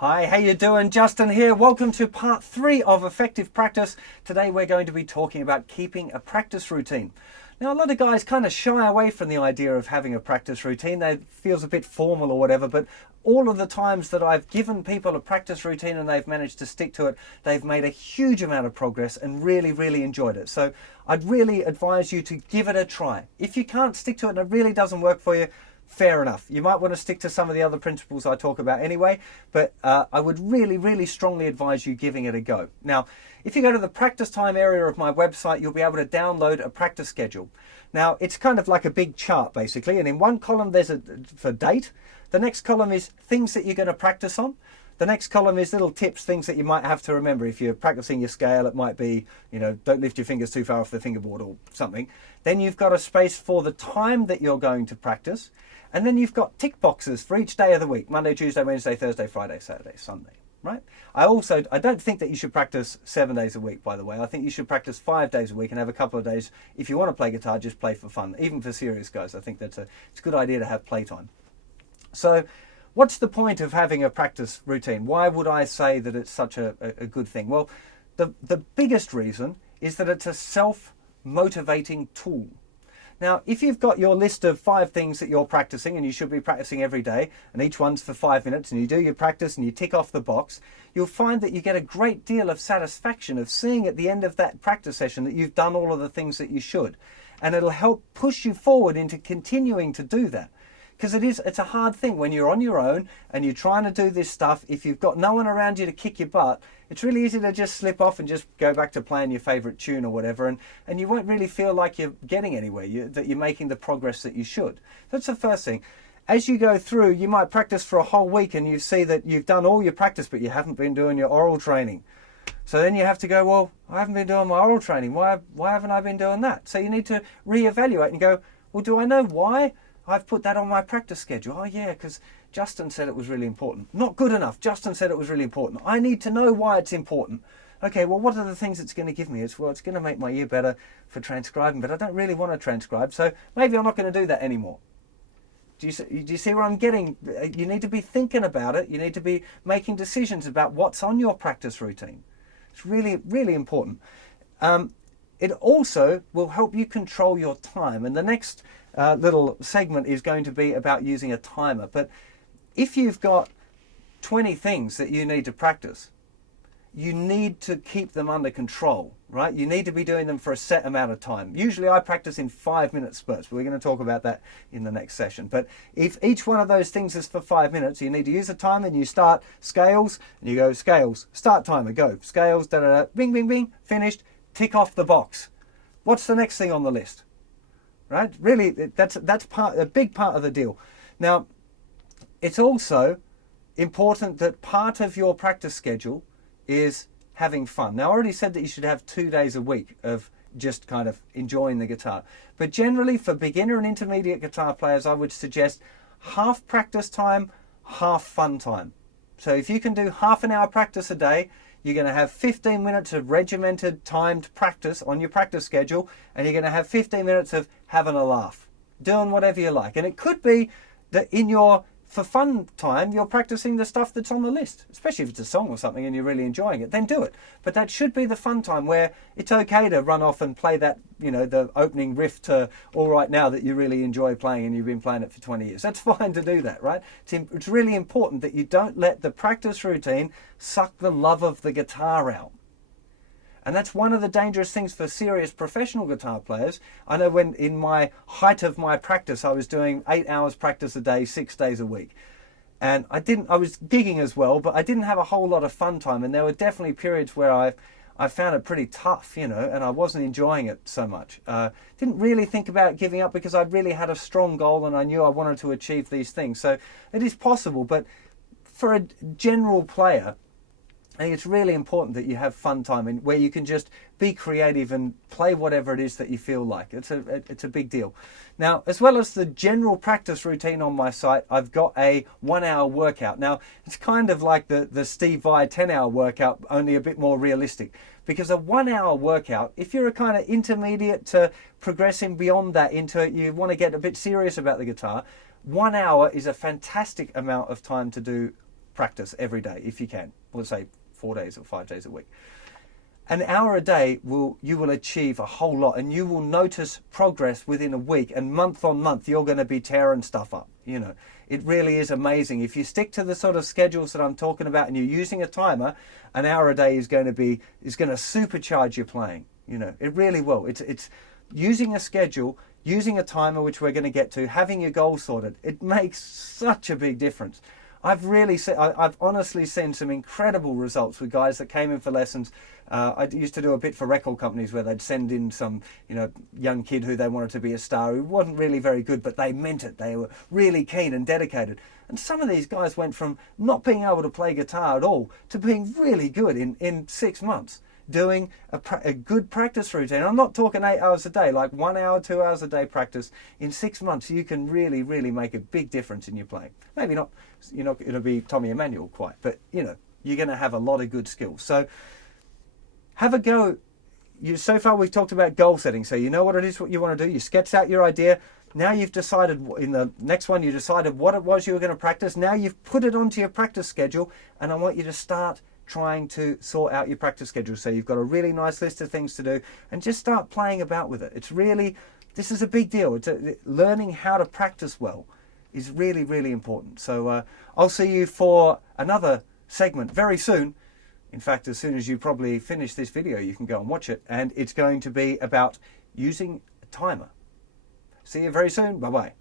Hi, how you doing? Justin here. Welcome to part 3 of Effective Practice. Today we're going to be talking about keeping a practice routine. Now, a lot of guys kind of shy away from the idea of having a practice routine. It feels a bit formal or whatever, but all of the times that I've given people a practice routine and they've managed to stick to it, they've made a huge amount of progress and really enjoyed it. So I'd really advise you to give it a try. If you can't stick to it and it really doesn't work for you, fair enough. You might want to stick to some of the other principles I talk about anyway, but I would really strongly advise you giving it a go. Now, if you go to the practice time area of my website, you'll be able to download a practice schedule. Now, it's kind of like a big chart basically, and in one column there's for date. The next column is things that you're going to practice on. The next column is little tips, things that you might have to remember. If you're practicing your scale, it might be, don't lift your fingers too far off the fingerboard or something. Then you've got a space for the time that you're going to practice. And then you've got tick boxes for each day of the week: Monday, Tuesday, Wednesday, Thursday, Friday, Saturday, Sunday, right? I don't think that you should practice 7 days a week, by the way. I think you should practice 5 days a week and have a couple of days. If you want to play guitar, just play for fun. Even for serious guys, I think it's a good idea to have playtime. So what's the point of having a practice routine? Why would I say that it's such a good thing? Well, the biggest reason is that it's a self-motivating tool. Now, if you've got your list of 5 things that you're practicing, and you should be practicing every day, and each one's for 5 minutes, and you do your practice and you tick off the box, you'll find that you get a great deal of satisfaction of seeing at the end of that practice session that you've done all of the things that you should. And it'll help push you forward into continuing to do that. Because it's a hard thing when you're on your own and you're trying to do this stuff. If you've got no one around you to kick your butt, it's really easy to just slip off and just go back to playing your favorite tune or whatever, and you won't really feel like you're getting anywhere, that you're making the progress that you should. That's the first thing. As you go through, you might practice for a whole week and you see that you've done all your practice, but you haven't been doing your oral training. So then you have to go, well, I haven't been doing my oral training. Why haven't I been doing that? So you need to reevaluate and go, well, do I know why I've put that on my practice schedule? Oh yeah, because Justin said it was really important. Not good enough. Justin said it was really important. I need to know why it's important. Okay, well, what are the things it's going to give me? It's going to make my ear better for transcribing, but I don't really want to transcribe, so maybe I'm not going to do that anymore. Do you see where I'm getting? You need to be thinking about it. You need to be making decisions about what's on your practice routine. It's really important. It also will help you control your time, and the next little segment is going to be about using a timer. But if you've got 20 things that you need to practice, you need to keep them under control, right? You need to be doing them for a set amount of time. Usually I practice in 5-minute spurts, but we're going to talk about that in the next session. But if each one of those things is for 5 minutes, you need to use a timer, and you start scales, and you go scales, start timer, go, scales, da-da-da, bing, bing, bing, finished, tick off the box. What's the next thing on the list? Right? Really, that's a big part of the deal. Now, it's also important that part of your practice schedule is having fun. Now, I already said that you should have 2 days a week of just kind of enjoying the guitar. But generally, for beginner and intermediate guitar players, I would suggest half practice time, half fun time. So if you can do half an hour practice a day, you're going to have 15 minutes of regimented timed practice on your practice schedule, and you're going to have 15 minutes of having a laugh, doing whatever you like. And it could be that for fun time, you're practicing the stuff that's on the list, especially if it's a song or something and you're really enjoying it, then do it. But that should be the fun time where it's okay to run off and play that, the opening riff to All Right Now that you really enjoy playing and you've been playing it for 20 years. That's fine to do that, right? It's really important that you don't let the practice routine suck the love of the guitar out. And that's one of the dangerous things for serious professional guitar players. I know when in my height of my practice, I was doing 8 hours practice a day, 6 days a week. And I was gigging as well, but I didn't have a whole lot of fun time. And there were definitely periods where I found it pretty tough, and I wasn't enjoying it so much. Didn't really think about giving up because I really had a strong goal and I knew I wanted to achieve these things. So it is possible, but for a general player, I think it's really important that you have fun time where you can just be creative and play whatever it is that you feel like. It's a big deal. Now, as well as the general practice routine on my site, I've got a 1-hour workout. Now, it's kind of like the Steve Vai 10-hour workout, only a bit more realistic. Because a 1-hour workout, if you're a kind of intermediate to progressing beyond that into it, you want to get a bit serious about the guitar, 1 hour is a fantastic amount of time to do practice every day if you can. Let's say 4 days or 5 days a week. An hour a day you will achieve a whole lot, and you will notice progress within a week, and month on month you're going to be tearing stuff up. It really is amazing. If you stick to the sort of schedules that I'm talking about and you're using a timer, an hour a day is going to supercharge your playing. It really will. It's using a schedule, using a timer, which we're going to get to, having your goals sorted. It makes such a big difference. I've honestly seen some incredible results with guys that came in for lessons. I used to do a bit for record companies where they'd send in some, young kid who they wanted to be a star who wasn't really very good, but they meant it. They were really keen and dedicated. And some of these guys went from not being able to play guitar at all to being really good in 6 months, doing a good practice routine. I'm not talking 8 hours a day, like 1 hour, 2 hours a day practice. In 6 months, you can really, really make a big difference in your playing. Maybe not, it'll be Tommy Emmanuel quite, but you're going to have a lot of good skills. So have a go. So far we've talked about goal setting. So you know what it is, what you want to do. You sketched out your idea. Now you've decided, in the next one, you decided what it was you were going to practice. Now you've put it onto your practice schedule, and I want you to start trying to sort out your practice schedule. So you've got a really nice list of things to do, and just start playing about with it. This is a big deal. Learning how to practice well is really, really important. So I'll see you for another segment very soon. In fact, as soon as you probably finish this video, you can go and watch it, and it's going to be about using a timer. See you very soon. Bye-bye.